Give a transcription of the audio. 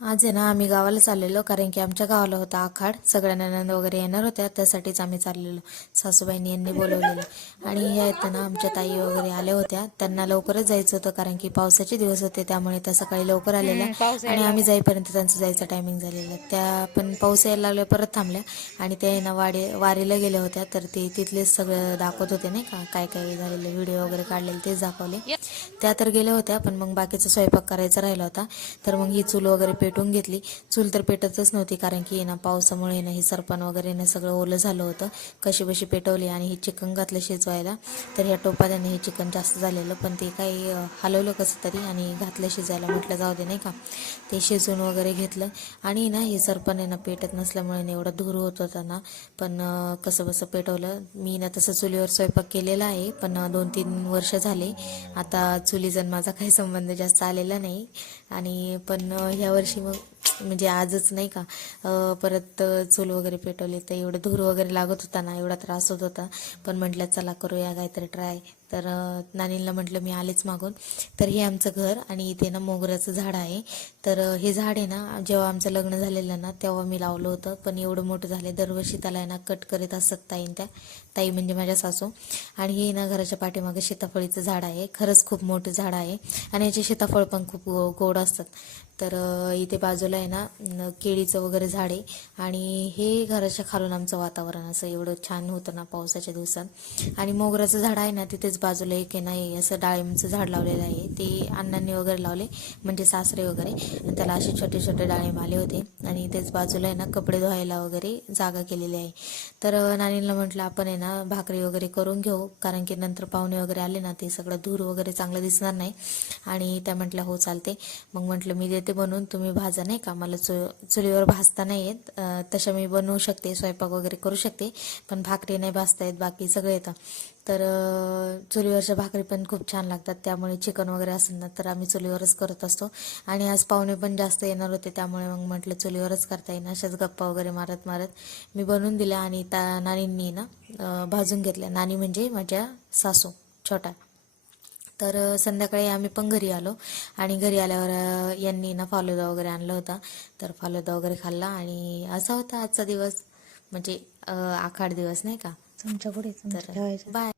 आज आहे ना आम्ही गावाला चाललेलो, कारण की आमच्या गावाला होता आखाड. सगळ्या नणंद वगैरे येणार होत्या, त्यासाठीच आम्ही चाललेलो. सासूबाईंनी यांनी बोलवलेलं. आणि ह्या आहेत ना आमच्या ताई वगैरे आल्या होत्या. त्यांना लवकरच जायचं होतं, कारण की पावसाचे दिवस होते, त्यामुळे त्या सकाळी लवकर आलेल्या. पाऊस आणि यायला आम्ही लागला. जाईपर्यंत त्यांचं जायचं टायमिंग झालेलं. त्या पण पाऊस यायला लागल्या परत थांबल्या. आणि त्या ना वारीला गेल्या होत्या, तर ते तिथलेच सगळं दाखवत होते नाही का, काय काय झालेलं, व्हिडिओ वगैरे काढलेले तेच दाखवले. त्या तर गेल्या होत्या, पण मग बाकीचा स्वयंपाक करायचा राहिला होता. तर मग ही चूल वगैरे पेटून घेतली. चूल तर पेटतच नव्हती, कारण की ना पावसामुळे ना हे सरपण वगैरे ना सगळं ओलं झालं होतं. कशी बशी पेटवली आणि हे चिकन घातलं शिजवायला. तर ह्या टोपाल्याने हे चिकन जास्त झालेलं, पण ते काही हलवलं कसं तरी आणि घातलं शिजायला. म्हटलं जाऊ दे नाही का, ते शिजून वगैरे घेतलं. आणि ना हे सरपण आहे ना पेटत नसल्यामुळे ना एवढा धूर होत होता ना, पण कसं बसं पेटवलं. मी ना तसं चुलीवर स्वयंपाक केलेला आहे, पण 2-3 वर्ष झाले आता चुलीचा माझा काही संबंध जास्त आलेला नाही. आणि पण ह्या वर्षी मग म्हणजे आजच नाही का परत चूल वगैरे पेटवली, तर एवढं धूर वगैरे लागत होता ना, एवढा त्रास होत होता. पण म्हटलं चला करूया काहीतरी ट्राय. तर नानींला म्हटलं मी आलेच मागून. तर हे आमचं घर आणि इथे ना मोगऱ्याचं झाड आहे. तर हे झाड आहे ना, जेव्हा आमचं लग्न झालेलं ना तेव्हा मी लावलं होतं, पण एवढं मोठं झालं. दरवर्षी त्याला आहे ना कट करीत असत ताई म्हणजे माझ्या सासू. आणि हे ना घराच्या पाठीमागे सीताफळीचं झाड आहे. खरंच खूप मोठं झाड आहे आणि याचे सीताफळ पण खूप गोड असतात. तर इथे बाजूला आहे ना केळीचं वगैरे झाड आहे. आणि हे घराच्या खालून आमचं वातावरण असं एवढं छान होतं ना पावसाच्या दिवसात. आणि मोगऱ्याचं झाड आहे ना तिथेच बाजूला एक आहे ना हे असं डाळिंबचं झाड लावलेलं आहे. ते अण्णांनी वगैरे लावले, म्हणजे सासरे वगैरे. आणि त्याला असे छोटे छोटे डाळिंब आले होते. आणि इथेच बाजूला आहे ना कपडे धुवायला वगैरे जागा केलेली आहे. तर नानींना म्हटलं आपण आहे ना भाकरी वगैरे करून घेऊ, कारण की नंतर पाहुणे वगैरे आले ना ते सगळं धूर वगैरे चांगलं दिसणार नाही. आणि त्या म्हटल्या हो चालते. मग म्हटलं मी देते बनवून, तुम्ही भाजा नाही का, मला चुलीवर भाजता नाही येत. तशा मी बनवू शकते, स्वयंपाक वगैरे करू शकते, पण भाकरी नाही भाजता येत, बाकी सगळं येतं. तर चुलीवरच्या भाकरी पण खूप छान लागतात. त्यामुळे चिकन वगैरे असेल ना तर आम्ही चुलीवरच करत असतो. आणि आज पाहुणे पण जास्त येणार होते, त्यामुळे मग म्हटलं चुलीवरच करता येईल. अशाच गप्पा वगैरे मारत मारत मी बनवून दिल्या. आणि नानींनी ना भाजून घेतल्या. नानी म्हणजे माझ्या सासू छोटा. तर संध्याकाळी आम्ही पण घरी आलो. आणि घरी आल्यावर यांनी ना फालुदा वगैरे आणला होता. तर फालुदा वगैरे खाल्ला आणि असा होता आजचा दिवस, म्हणजे आखाड दिवस नाही का. तुमच्या पुढे तर ठेवायचं. बाय.